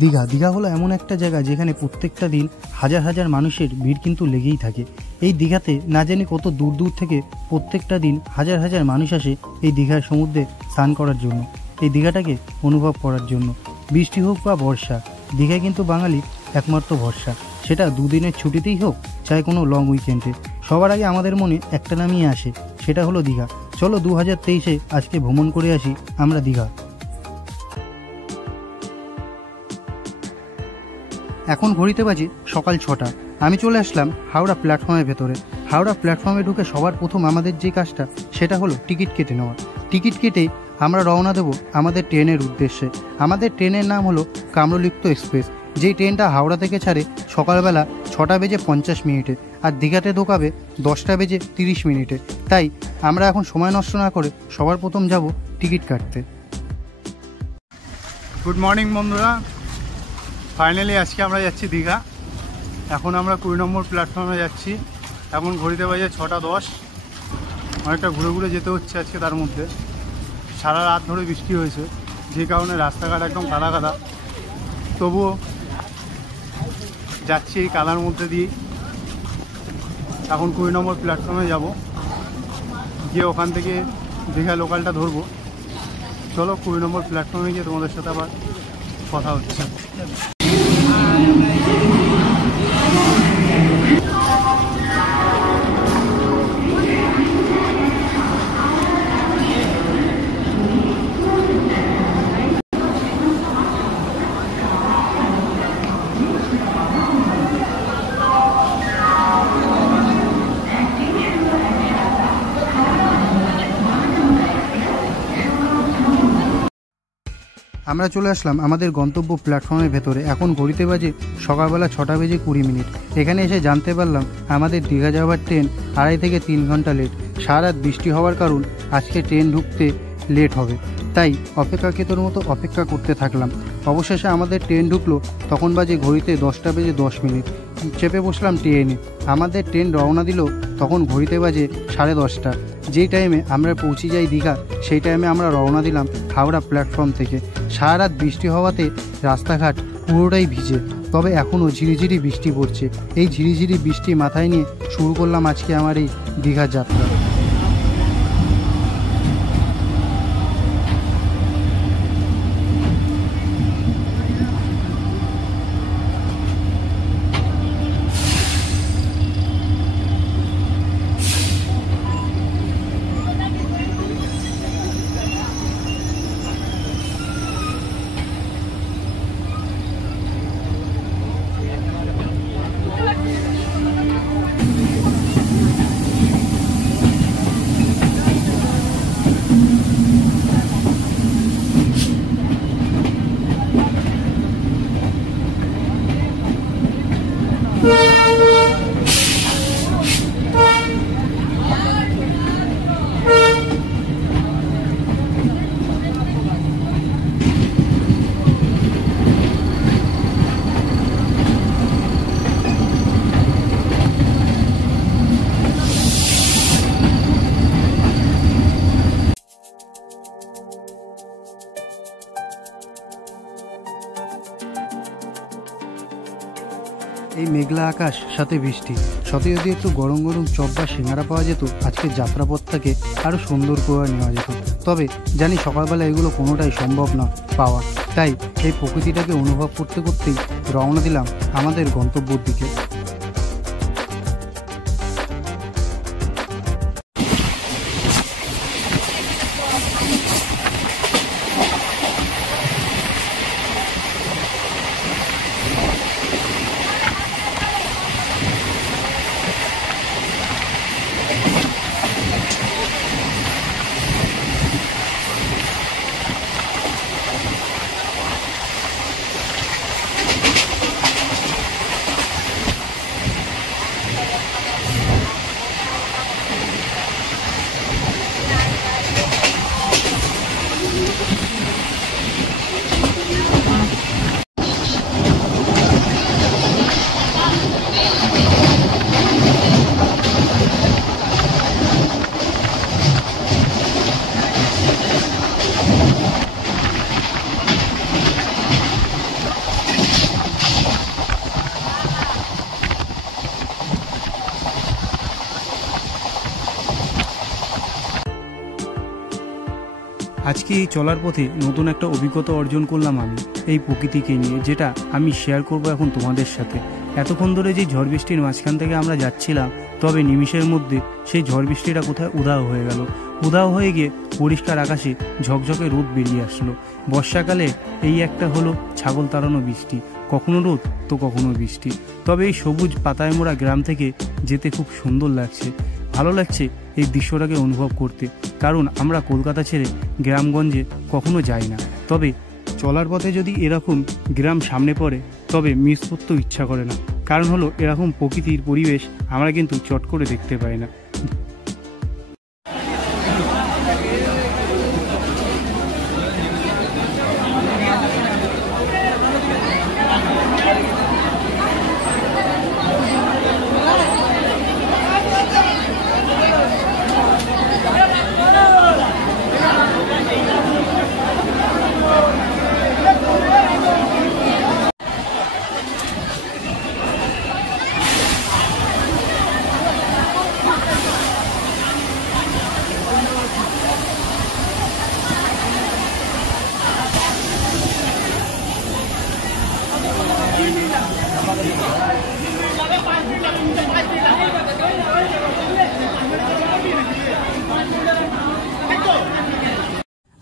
দীঘা দীঘা হলো এমন একটা জায়গা যেখানে প্রত্যেকটা দিন হাজার হাজার মানুষের ভিড় কিন্তু লেগেই থাকে। এই দীঘাতে না জানি কত দূর দূর থেকে প্রত্যেকটা দিন হাজার হাজার মানুষ আসে এই দীঘার সমুদ্রে স্নান করার জন্য, এই দীঘাটাকে অনুভব করার জন্য। বৃষ্টি হোক বা বর্ষা, দীঘায় কিন্তু বাঙালির একমাত্র ভরসা। সেটা দুদিনের ছুটিতেই হোক চাই কোনো লং উইকেন্ডে, সবার আগে আমাদের মনে একটা নামই আসে, সেটা হলো দীঘা। চলো 2023-এ আজকে ভ্রমণ করে আসি আমরা দীঘা। এখন ঘড়িতে বাজে সকাল 6টা। আমি চলে আসলাম হাওড়া প্ল্যাটফর্মের ভেতরে। হাওড়া প্ল্যাটফর্মে ঢুকে সবার প্রথম আমাদের যে কাজটা সেটা হলো টিকিট কেটে নেওয়া। টিকিট কেটে আমরা রওনা দেব আমাদের ট্রেনের উদ্দেশ্যে। আমাদের ট্রেনের নাম হলো কামরূলিপ্ত এক্সপ্রেস। যেই ট্রেনটা হাওড়া থেকে ছাড়ে সকালবেলা 6:50 আর দীঘাতে ঢোকাবে 10:30। তাই আমরা এখন সময় নষ্ট না করে সবার প্রথম যাব টিকিট কাটতে। গুড মর্নিং বন্ধুরা, ফাইনালি আজকে আমরা যাচ্ছি দীঘা। এখন আমরা 20 নম্বর প্ল্যাটফর্মে যাচ্ছি। এখন ঘড়িতে বাজে 6:10। অনেকটা ঘুরে ঘুরে যেতে হচ্ছে আজকে, তার মধ্যে সারা রাত ধরে বৃষ্টি হয়েছে, যে কারণে রাস্তাঘাট একদম কাদা কাদা। তবুও যাচ্ছি এই কাদার মধ্যে দিয়ে। এখন 20 নম্বর প্ল্যাটফর্মে যাব, গিয়ে ওখান থেকে দীঘা লোকালটা ধরবো। চলো 20 নম্বর প্ল্যাটফর্মে গিয়ে তোমাদের সাথে আবার কথা হচ্ছে। আমরা চলে আসলাম আমাদের গন্তব্য প্ল্যাটফর্মের ভেতরে। এখন ঘড়িতে বাজে সকালবেলা 6:20। এখানে এসে জানতে পারলাম আমাদের দীঘা যাওয়ার ট্রেন 2.5 থেকে 3 ঘন্টা লেট। সারা রাত বৃষ্টি হওয়ার কারণ আজকে ট্রেন ঢুকতে লেট হবে, তাই অপেক্ষাকৃতর মতো অপেক্ষা করতে থাকলাম। অবশেষে আমাদের ট্রেন ঢুকলো, তখন বাজে ঘড়িতে 10:10। চেপে বসলাম ট্রেনে। আমাদের ট্রেন রওনা দিল তখন ঘড়িতে বাজে 10:30। যেই টাইমে আমরা পৌঁছে যাই দীঘা, সেই টাইমে আমরা রওনা দিলাম হাওড়া প্ল্যাটফর্ম থেকে। সারা রাত বৃষ্টি হওয়াতে রাস্তাঘাট পুরোটাই ভিজে, তবে এখনও ঝিরিঝিরি বৃষ্টি পড়ছে। এই ঝিরিঝিরি বৃষ্টি মাথায় নিয়ে শুরু করলাম আজকে আমার এই দীঘা যাত্রা। এই মেঘলা আকাশ সাথে বৃষ্টি, সাথে যদি একটু গরম গরম চপ বা সিঙ্গারা পাওয়া যেত, আজকে যাত্রাপথটাকে আরও সুন্দর করে নেওয়া যেত। তবে জানি সকালবেলা এগুলো কোনোটাই সম্ভব না পাওয়া, তাই এই প্রকৃতিটাকে অনুভব করতে করতেই রওনা দিলাম আমাদের গন্তব্যের দিকে। আজকে এই চলার পথে নতুন একটা অভিজ্ঞতা অর্জন করলাম আমি এই প্রকৃতিকে নিয়ে, যেটা আমি শেয়ার করব এখন তোমাদের সাথে। এতক্ষণ ধরে যে ঝড় বৃষ্টির মাঝখান থেকে আমরা যাচ্ছিলাম, তবে নিমিষের মধ্যে সেই ঝড় বৃষ্টিটা কোথায় উধাও হয়ে গেল। উধাও হয়ে গিয়ে পরিষ্কার আকাশে ঝকঝকে রোদ বেরিয়ে আসলো। বর্ষাকালে এই একটা হলো ছাগল তাড়ানো বৃষ্টি, কখনো রোদ তো কখনো বৃষ্টি। তবে এই সবুজ পাতায় মোড়া গ্রাম থেকে যেতে খুব সুন্দর লাগছে, ভালো লাগছে এই দৃশ্যটাকে অনুভব করতে। কারণ আমরা কলকাতা ছেড়ে গ্রামগঞ্জে কখনো যাই না, তবে চলার পথে যদি এরকম গ্রাম সামনে পড়ে তবে মিস করতেও ইচ্ছা করে না। কারণ হলো এরকম প্রকৃতির পরিবেশ আমরা কিন্তু চট করে দেখতে পাই না।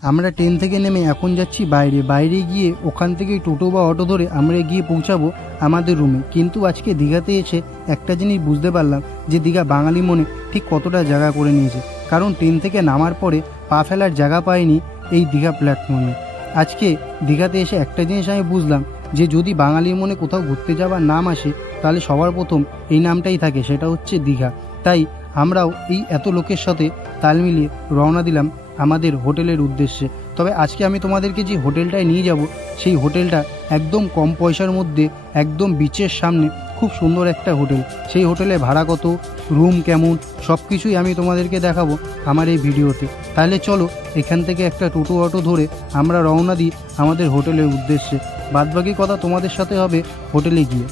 আমরা ট্রেন থেকে নেমে এখন যাচ্ছি বাইরে গিয়ে ওখান থেকে টোটো বা অটো ধরে আমরা গিয়ে পৌঁছাবো আমাদের রুমে। কিন্তু আজকে দীঘাতে এসে একটা জিনিস বুঝতে পারলাম যে দীঘা বাঙালি মনে ঠিক কতটা জায়গা করে নিয়েছে। কারণ ট্রেন থেকে নামার পরে পা ফেলার জায়গা পাইনি এই দীঘা প্ল্যাটফর্মে। আজকে দীঘাতে এসে একটা জিনিস আমি বুঝলাম যে যদি বাঙালির মনে কোথাও ঘুরতে যাওয়ার নাম আসে তাহলে সবার প্রথম এই নামটাই থাকে, সেটা হচ্ছে দীঘা। তাই আমরাও এই এত লোকের সাথে তাল মিলিয়ে রওনা দিলাম আমাদের হোটেলের উদ্দেশ্যে। তবে আজকে আমি তোমাদেরকে যে হোটেলটায় নিয়ে যাব সেই হোটেলটা একদম কম পয়সার মধ্যে, একদম বিচের সামনে, খুব সুন্দর একটা হোটেল। সেই হোটেলে ভাড়া কত, রুম কেমন, সব কিছুই আমি তোমাদেরকে দেখাবো আমার এই ভিডিওতে। তাহলে চলো এখান থেকে একটা টোটো অটো ধরে আমরা রওনা দিই আমাদের হোটেলের উদ্দেশ্যে। বাদবাকি কথা তোমাদের সাথে হবে হোটেলে গিয়ে।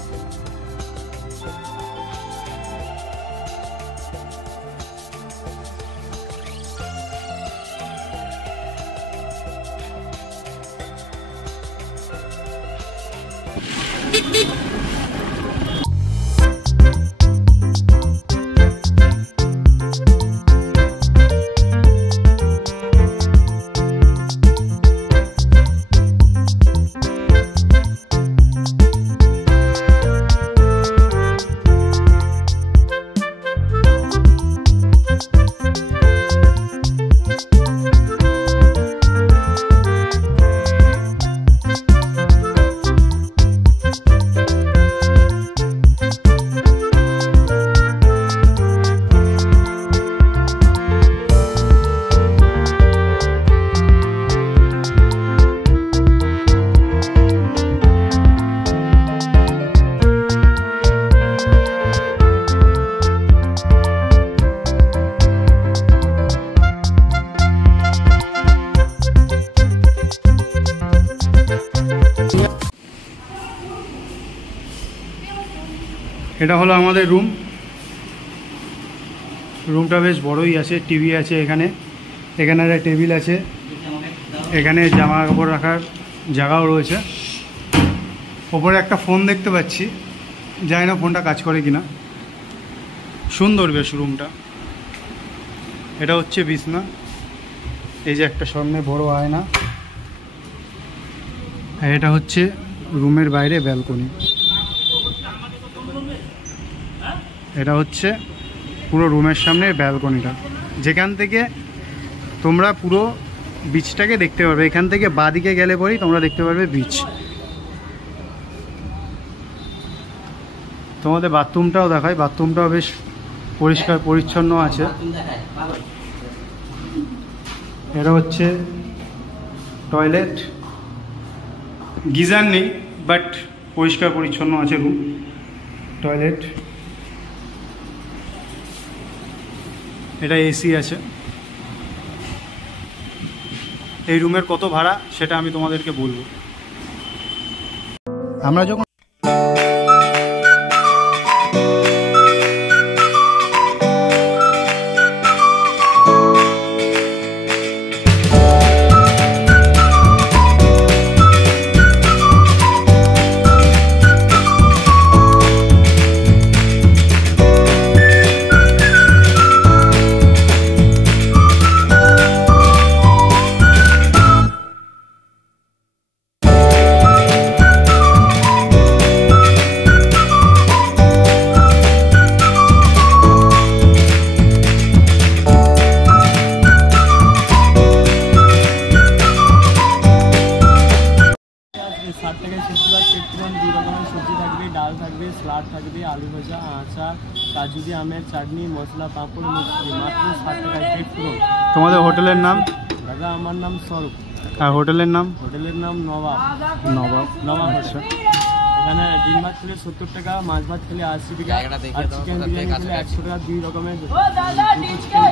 এটা হলো আমাদের রুমটা বেশ বড়ই আছে, টিভি আছে এখানে একটা টেবিল আছে, এখানে জামা কাপড় রাখার জায়গাও রয়েছে। ওপরে একটা ফোন দেখতে পাচ্ছি, জানি না ফোনটা কাজ করে কিনা। সুন্দর বেশ রুমটা। এটা হচ্ছে বিছনা, এই যে একটা সামনে বড় আয়না, আর এটা হচ্ছে রুমের বাইরে ব্যালকনি। এটা হচ্ছে পুরো রুমের সামনে ব্যালকনিটা, যেখান থেকে তোমরা পুরো বিচটাকে দেখতে পারবে। এখান থেকে বাঁদিকে গেলে পরেই তোমরা দেখতে পারবে বিচ। তোমাদের বাথরুমটাও দেখায়, বাথরুমটাও বেশ পরিষ্কার পরিচ্ছন্ন আছে। এটা হচ্ছে টয়লেট, গিজার নেই বাট পরিষ্কার পরিচ্ছন্ন আছে রুম। টয়লেট, এটা এসি আছে। এই রুমের কত ভাড়া সেটা আমি তোমাদেরকে বলবো। আমরা যখন মিষ্টি আমের চাটনি, মশলা, পাঁপড়, মিষ্টি মাত্র 60 টাকায় পেট পুরো। তোমাদের হোটেলের নাম? দাদা আমার নাম স্বরূপ। আর হোটেলের নাম? হোটেলের নাম নবাব। নবাব। নবাব আচ্ছা। এখানে ডিম ভাত খেলে 70 টাকা, মাছ ভাত খেলে 80 টাকা, আর চিকেন বিরিয়ানি খেলে 100 টাকা। 2 রকমের চিকেন,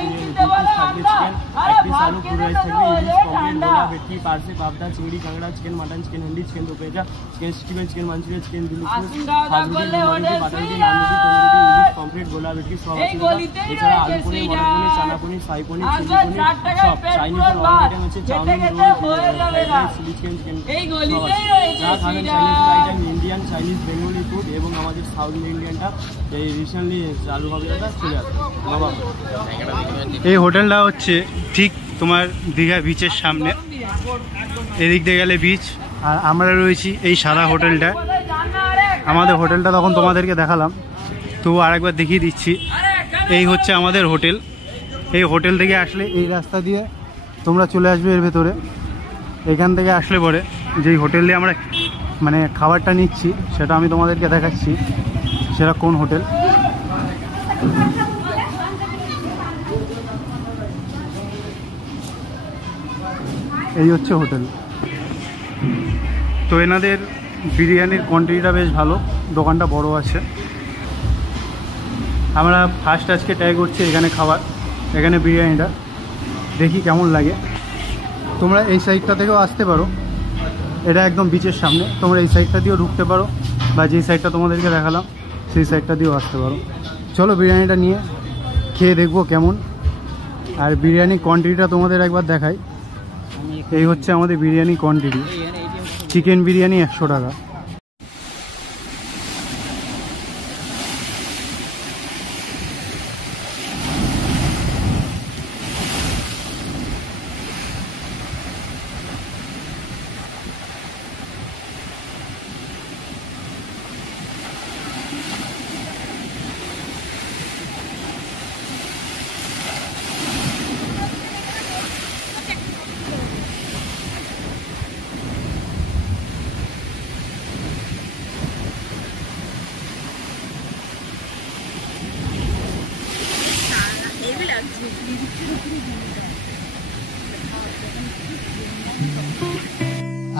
এক পিস আলু, ফুল রাইস থাকবে, ইলিশ, পমফ্রেট, ভোলা, ভেটকি, পার্সে, পাবদা, চিংড়ি, কাঁকড়া, chicken mutton, chicken handi, chicken dopiaza, chicken স্টিভেন, চিকেন মাঞ্চুরিয়া, চিকেন দুলুকুস, ফাজরুটি, লুমারুটি, বাটারুটি, নানরুটি, তন্দুরি, ইলিশ, পমফ্রেট, ভোলা, ভেটকি সব আছে দাদা। এছাড়া আলু পনির, মটর পনির, চানা পনির, শাহী পনির, চিলি পনির সব। চাইনিজের অল আইটেম আছে, chowmein, roll, fried rice, chilli chicken, chicken সব আছে। যা খাবেন চাইনিজের item, Indian, Chinese, Bengali food এবং আমাদের সাউথ ইন্ডিয়ানটা এই রিসেন্টলি চালু হবে দাদা, চলে আসবে নবাব। এই হোটেলটা হচ্ছে ঠিক তোমার দীঘা বিচের সামনে, এদিক দিয়ে গেলে বিচ, আর আমরা রয়েছি এই সাদা হোটেলটা। আমাদের হোটেলটা তখন তোমাদেরকে দেখালাম, তবু আরেকবার দেখিয়ে দিচ্ছি। এই হচ্ছে আমাদের হোটেল। এই হোটেল থেকে আসলে এই রাস্তা দিয়ে তোমরা চলে আসবে এর ভেতরে। এখান থেকে আসলে পরে যেই হোটেল দিয়ে আমরা মানে খাবারটা নিচ্ছি সেটা আমি তোমাদেরকে দেখাচ্ছি, সেটা কোন হোটেল। এই হচ্ছে হোটেল। তো এনাদের বিরিয়ানির কোয়ান্টিটিটা বেশ ভালো, দোকানটা বড় আছে। আমরা ফার্স্ট আজকে ট্রাই করছি এখানে খাবার, এখানে বিরিয়ানিটা দেখি কেমন লাগে। তোমরা এই সাইডটা থেকেও আসতে পারো, এটা একদম বিচের সামনে, তোমরা এই সাইডটা দিয়েও ঢুকতে পারো, বা যেই সাইডটা তোমাদেরকে দেখালাম সেই সাইডটা দিয়েও আসতে পারো। চলো বিরিয়ানিটা নিয়ে খেয়ে দেখবো কেমন। আর বিরিয়ানির কোয়ান্টিটিটা তোমাদের একবার দেখাই। এই হচ্ছে আমাদের বিরিয়ানি কোয়ান্টিটি। চিকেন বিরিয়ানি 100 টাকা।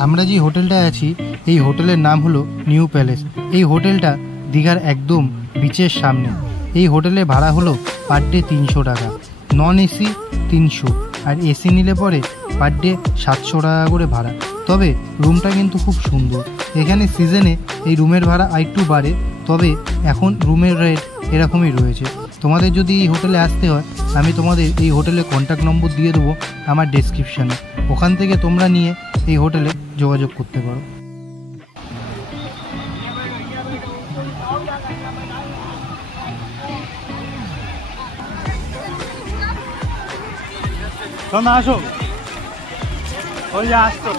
আমরা যে হোটেলটায় আছি এই হোটেলের নাম হলো নিউ প্যালেস। এই হোটেলটা দীঘার একদম বিচের সামনে। এই হোটেলের ভাড়া হলো পার ডে 300 টাকা, নন এসি 300, আর এসি নিলে পরে পার ডে 700 টাকা করে ভাড়া। তবে রুমটা কিন্তু খুব সুন্দর। এখানে সিজনে এই রুমের ভাড়া আরেকটু বাড়ে, তবে এখন রুমের রেট এরকমই রয়েছে। তোমাদের যদি এই হোটেলে আসতে হয় আমি তোমাদের এই হোটেলে কন্ট্যাক্ট নম্বর দিয়ে দেবো আমার ডেসক্রিপশানে, ওখান থেকে তোমরা নিয়ে এই হোটেলে যোগাযোগ করতে পারো। তোমরা আসো, ওই যে আসতো।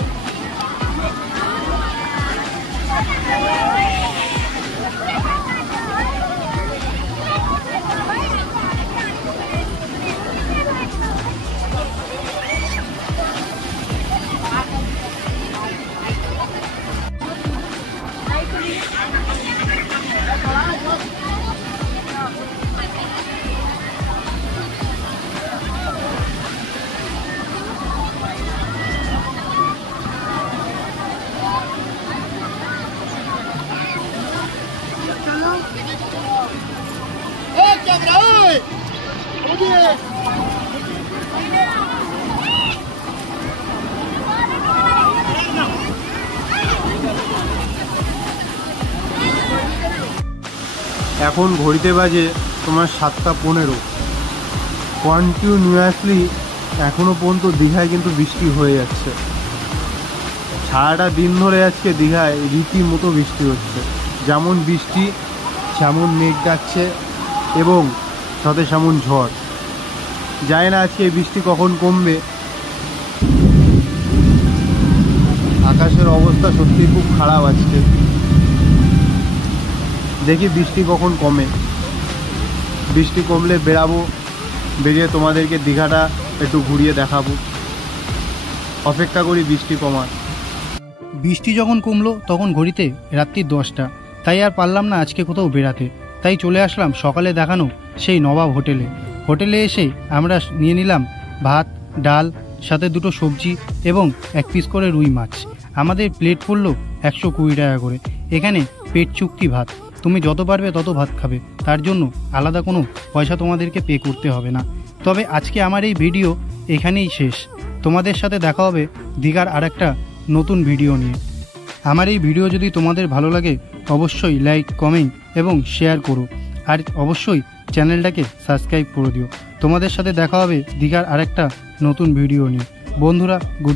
এখন ঘড়িতে বাজে তোমার 7:15। কন্টিনিউয়াসলি এখনও পর্যন্ত দীঘায় কিন্তু বৃষ্টি হয়ে যাচ্ছে। সারাটা দিন ধরে আজকে দীঘায় রীতিমতো বৃষ্টি হচ্ছে। যেমন বৃষ্টি সেমন মেঘ ডাকছে এবং সাথে সেমন ঝড়। জানি না আজকে এই বৃষ্টি কখন কমবে। আকাশের অবস্থা সত্যিই খুব খারাপ আজকে। দেখি বৃষ্টি কখন কমে। বৃষ্টি কমলে বেরাবো, বেরিয়ে তোমাদেরকে দীঘাটা একটু ঘুরিয়ে দেখাবো। অপেক্ষা করি বৃষ্টি কমার। বৃষ্টি যখন কমলো তখন ঘড়িতে রাত্রি 10টা, তাই আর পারলাম না আজকে কোথাও বেরাতে। তাই চলে আসলাম সকালে দেখানো সেই নবাব হোটেলে। হোটেলে এসে আমরা নিয়ে নিলাম ভাত, ডাল, সাথে 2টো সবজি এবং 1 পিস করে রুই মাছ। আমাদের প্লেট পড়লো 120 টাকা করে। এখানে পেট চুক্তি ভাত, তুমি যত পারবে তত ভাত খাবে, তার জন্য আলাদা কোনো পয়সা তোমাদেরকে পে করতে হবে না। তবে আজকে আমার এই ভিডিও এখানেই শেষ। তোমাদের সাথে দেখা হবে দীঘার আরেকটা নতুন ভিডিও নিয়ে। আমার এই ভিডিও যদি তোমাদের ভালো লাগে অবশ্যই লাইক, কমেন্ট এবং শেয়ার করো, আর অবশ্যই চ্যানেলটাকে সাবস্ক্রাইব করে দিও। তোমাদের সাথে দেখা হবে দীঘার আরেকটা নতুন ভিডিও নিয়ে। বন্ধুরা, গুড